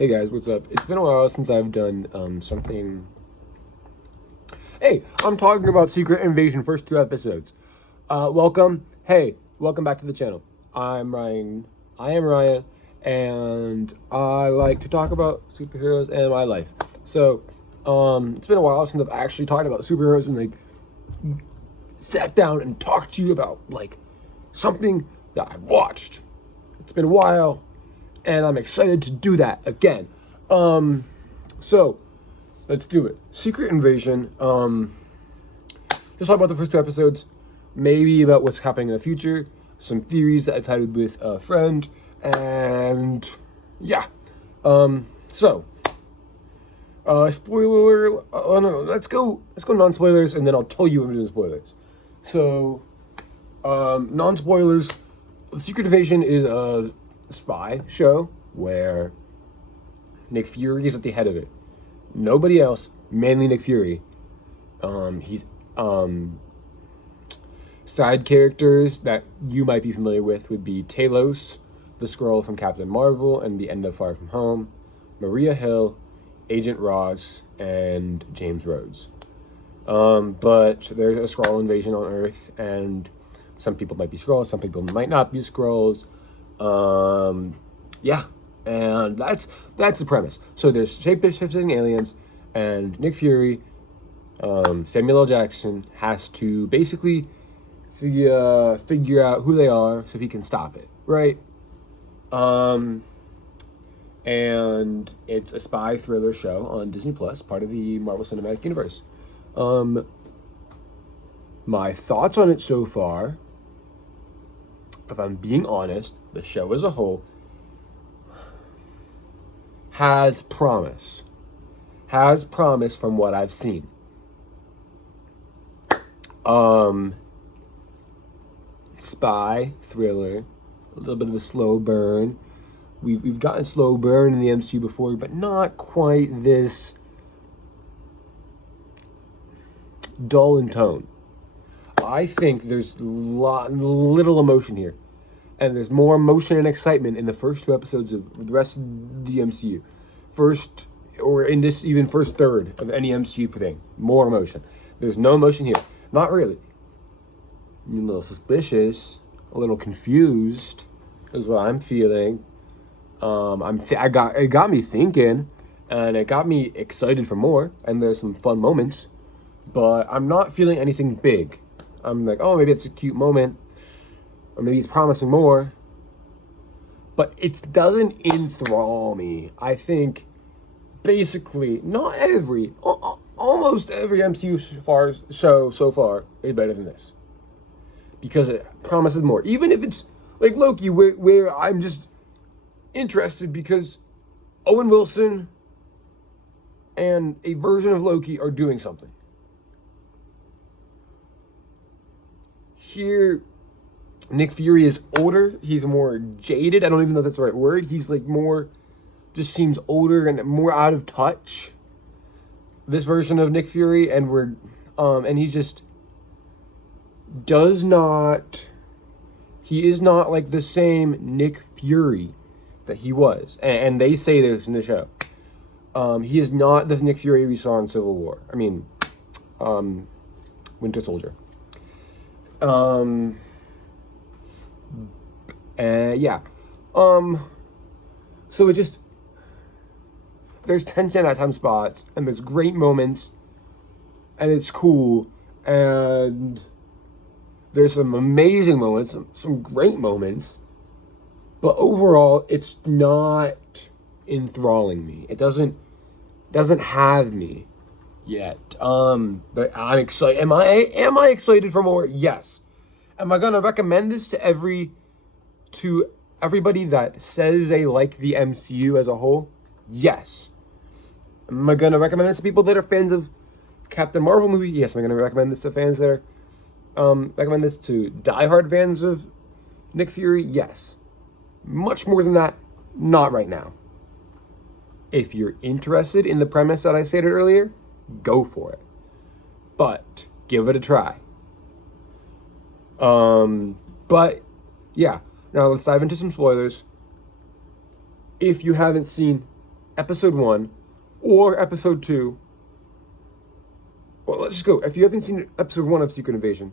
Hey guys, what's up? It's been a while since I've done something. Hey, I'm talking about Secret Invasion first two episodes. Welcome. Hey, welcome back to the channel. I'm Ryan. I am Ryan, and I like to talk about superheroes and my life. So, it's been a while since I've actually talked about superheroes and like sat down and talked to you about like something that I've watched. It's been a while, and I'm excited to do that again. So let's do it. Secret Invasion. Just talk about the first two episodes, maybe about what's happening in the future, some theories that I've had with a friend, and yeah. So spoiler. No, let's go non-spoilers, and then I'll tell you when I'm doing spoilers. So, non-spoilers. Secret Invasion is a spy show where Nick Fury is at the head of it. Nobody else, mainly Nick Fury. He's side characters that you might be familiar with would be Talos, the Skrull from Captain Marvel and the End of Far From Home, Maria Hill, Agent Ross, and James Rhodes. But there's a Skrull invasion on Earth, and some people might be Skrulls, some people might not be Skrulls. Yeah, and that's the premise. So there's shape-shifting aliens, and Nick Fury, Samuel L. Jackson has to basically figure out who they are so he can stop it, right? And it's a spy thriller show on Disney Plus, part of the Marvel Cinematic Universe. My thoughts on it so far, if I'm being honest, the show as a whole has promise. Has promise from what I've seen. Spy, thriller, a little bit of a slow burn. We've gotten slow burn in the MCU before, but not quite this dull in tone. I think there's little emotion here. And there's more emotion and excitement in the first two episodes of the rest of the MCU. First, or in this even first third of any MCU thing. More emotion. There's no emotion here. Not really. I'm a little suspicious, a little confused is what I'm feeling. It got me thinking, and it got me excited for more, and there's some fun moments, but I'm not feeling anything big. I'm like, oh, maybe it's a cute moment, or maybe it's promising more, but it doesn't enthrall me. I think basically almost every MCU show so far is better than this, because it promises more. Even if it's like Loki, where I'm just interested because Owen Wilson and a version of Loki are doing something. Here, Nick Fury is older. He's more jaded. I don't even know if that's the right word. He's like more, just seems older and more out of touch. This version of Nick Fury, and he just he is not like the same Nick Fury that he was. And they say this in the show. He is not the Nick Fury we saw in Civil War. I mean, Winter Soldier. Yeah. So it just, there's tension at some spots, and there's great moments, and it's cool, and there's some amazing moments, some great moments, but overall, it's not enthralling me. It doesn't have me yet. But I'm excited. Am I excited for more? Yes. Am I gonna recommend this to everybody that says they like the MCU as a whole? Yes. Am I gonna recommend this to people that are fans of Captain Marvel movie? Yes. Am I gonna recommend this to fans that are recommend this to diehard fans of Nick Fury? Yes. Much more than that, not right now. If you're interested in the premise that I stated earlier, go for it. But give it a try. But yeah, now let's dive into some spoilers. If you haven't seen episode 1 or episode 2. Well, let's just go. If you haven't seen episode 1 of Secret Invasion,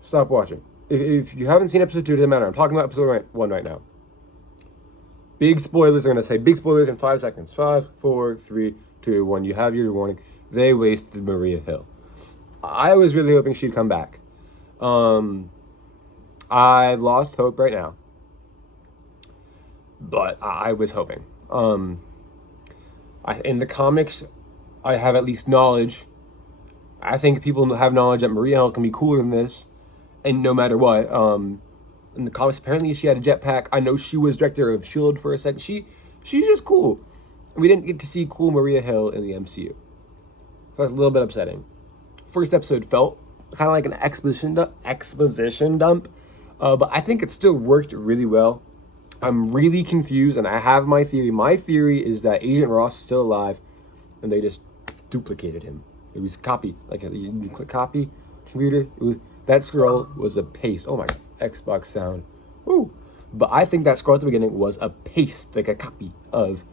stop watching. If you haven't seen episode 2, it doesn't matter. I'm talking about episode 1 right now. Big spoilers. I'm going to say big spoilers in 5 seconds. 5, 4, 3, 2, 1. You have your warning. They wasted Maria Hill. I was really hoping she'd come back. I lost hope right now. But I was hoping. In the comics, I have at least knowledge. I think people have knowledge that Maria Hill can be cooler than this. And no matter what, in the comics, apparently she had a jetpack. I know she was director of S.H.I.E.L.D. for a second. She's just cool. We didn't get to see cool Maria Hill in the MCU. That's a little bit upsetting. First episode felt kind of like an exposition dump, but I think it still worked really well. I'm really confused, and I have my theory. My theory is that Agent Ross is still alive, and they just duplicated him. It was copy, like you click copy, computer. That scroll was a paste. Oh my Xbox sound. Woo! But I think that scroll at the beginning was a paste, like a copy of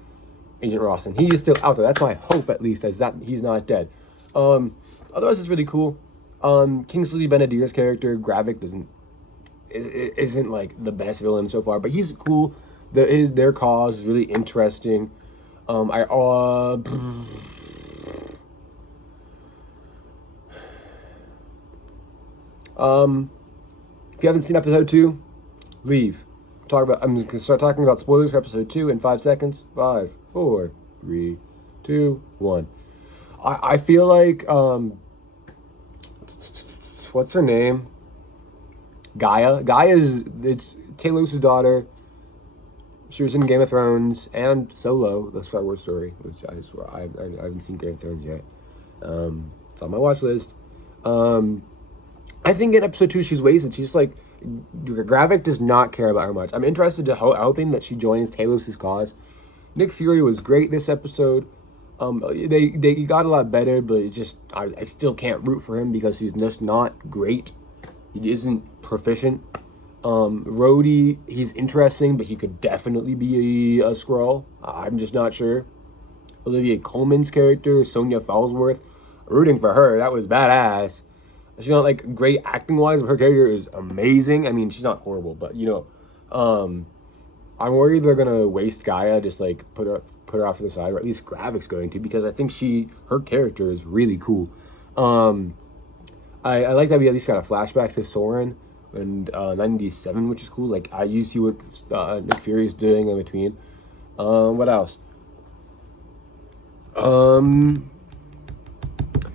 Agent Ross, and he is still out there. That's my hope, at least, is that he's not dead. Otherwise, it's really cool. Kingsley Ben-Adir's character, Gravik, isn't like the best villain so far, but he's cool. Their cause is really interesting. If you haven't seen episode 2, leave. I'm going to start talking about spoilers for episode 2 in 5 seconds. 5, 4, 3, 2, 1. I feel like, what's her name? Gaia. It's Talos' daughter. She was in Game of Thrones and Solo, the Star Wars story, which I swear I haven't seen Game of Thrones yet. It's on my watch list. I think in episode 2 she's wasted. She's like, Gravik does not care about her much. I'm interested to hoping that she joins Talos' cause. Nick Fury was great this episode. They got a lot better, but it just I still can't root for him because he's just not great. He isn't proficient. Rhodey, he's interesting, but he could definitely be a Skrull. I'm just not sure. Olivia Colman's character, Sonya Falsworth, rooting for her. That was badass. She's not like great acting wise, but her character is amazing. I mean, she's not horrible, but I'm worried they're gonna waste Gaia, just like put her off to the side, or at least Gravik's going to, because I think her character is really cool. I like that we at least got a flashback to Soren and 97, which is cool. Like you see what Nick Fury is doing in between. What else?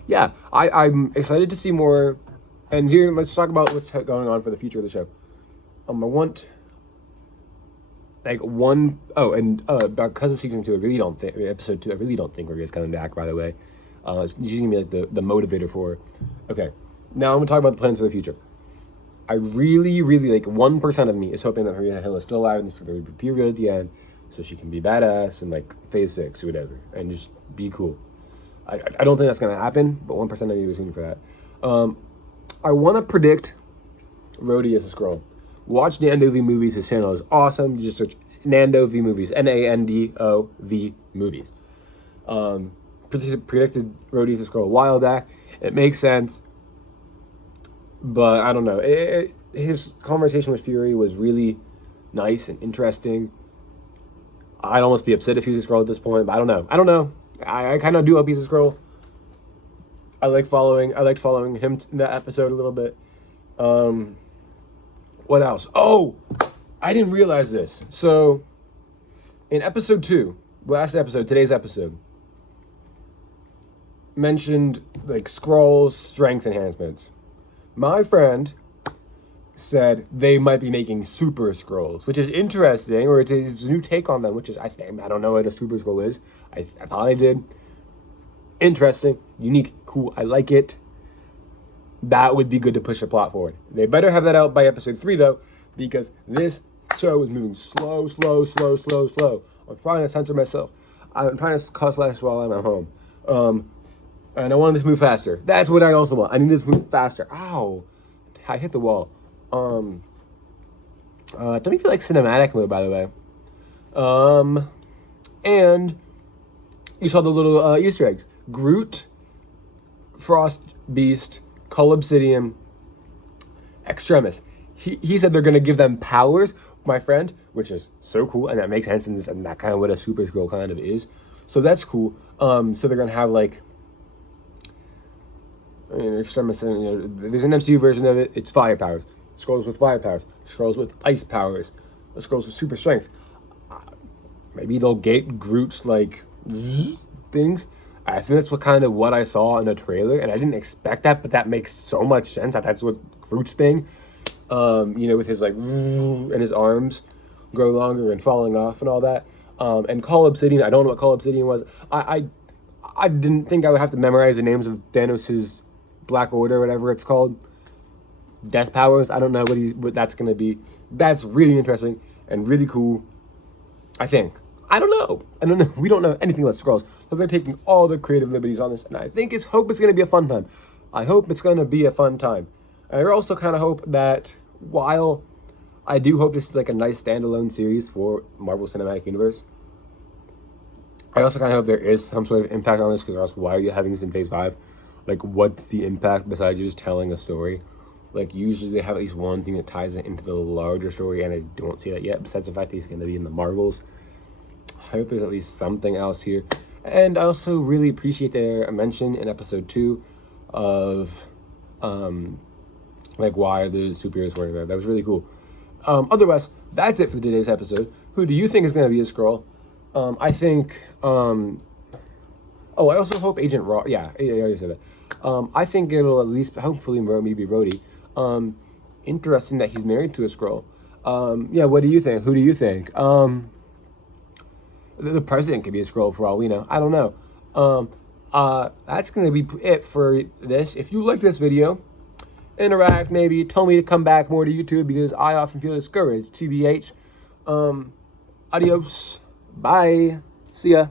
Yeah, I'm excited to see more. And here, let's talk about what's going on for the future of the show. I want because of season 2, episode 2, I really don't think Maria's coming back, by the way. She's gonna be like the motivator for her. Okay, now I'm gonna talk about the plans for the future. I really, really, like 1% of me is hoping that Maria Hill is still alive and this is gonna be period at the end, so she can be badass in like phase 6 or whatever, and just be cool. I don't think that's gonna happen, but 1% of me is hoping for that. I want to predict Rhodey as a Skrull. Watch Nando V Movies. His channel is awesome. You just search Nando V Movies. NANDOV Movies. Predicted Rhodey as a Skrull a while back. It makes sense. But I don't know. His conversation with Fury was really nice and interesting. I'd almost be upset if he was a Skrull at this point, but I don't know. I kind of do hope he's a Skrull. I liked following him in that episode a little bit. What else? Oh, I didn't realize this. So, in episode 2, today's episode, mentioned like Skrulls strength enhancements. My friend said they might be making super Skrulls, which is interesting, or it's a new take on them, which is I don't know what a super Skrull is. I thought I did. Interesting, unique, cool. I like it. That would be good to push the plot forward. They better have that out by episode 3 though, because this show is moving slow. I'm trying to censor myself. I'm trying to cuss less while I'm at home. And I want this to move faster. That's what I also want. I need this to move faster. Ow! I hit the wall. Don't you feel like cinematic mode, by the way? And you saw the little Easter eggs. Groot, Frost Beast, Cull Obsidian, Extremis. He said they're going to give them powers, my friend, which is so cool, and that makes sense in this, and that kind of what a Super Scroll kind of is. So that's cool. So they're going to have, like, Extremis, there's an MCU version of it. It's fire powers. Scrolls with fire powers. Scrolls with ice powers. Scrolls with super strength. Maybe they'll get Groot's, like, things. I think that's what I saw in the trailer, and I didn't expect that, but that makes so much sense. That's what Groot's thing, with his, like, and his arms grow longer and falling off and all that. And Cull Obsidian, I don't know what Cull Obsidian was. I didn't think I would have to memorize the names of Thanos' Black Order, whatever it's called. Death powers. I don't know what that's gonna be. That's really interesting and really cool. I think. I don't know. We don't know anything about Skrulls. So they're taking all the creative liberties on this, and I hope it's gonna be a fun time. I hope it's gonna be a fun time. I also kind of hope that while I do hope this is like a nice standalone series for Marvel Cinematic Universe, I also kind of hope there is some sort of impact on this, because else why are you having this in Phase 5? Like, what's the impact besides just telling a story? Like, usually they have at least one thing that ties it into the larger story, and I don't see that yet, besides the fact that he's going to be in the Marvels. I hope there's at least something else here. And I also really appreciate their mention in episode 2 of, like, why the superheroes weren't there. That was really cool. Otherwise, that's it for today's episode. Who do you think is going to be a Skrull? I think, I also hope Agent Raw, I already said that. I think it'll at least, hopefully, maybe Rhodey. Interesting that he's married to a Skrull. What do you think? Who do you think? The president could be a Skrull for all we know. I don't know. That's going to be it for this. If you like this video, interact, maybe tell me to come back more to YouTube, because I often feel discouraged. TBH. Adios. Bye. See ya.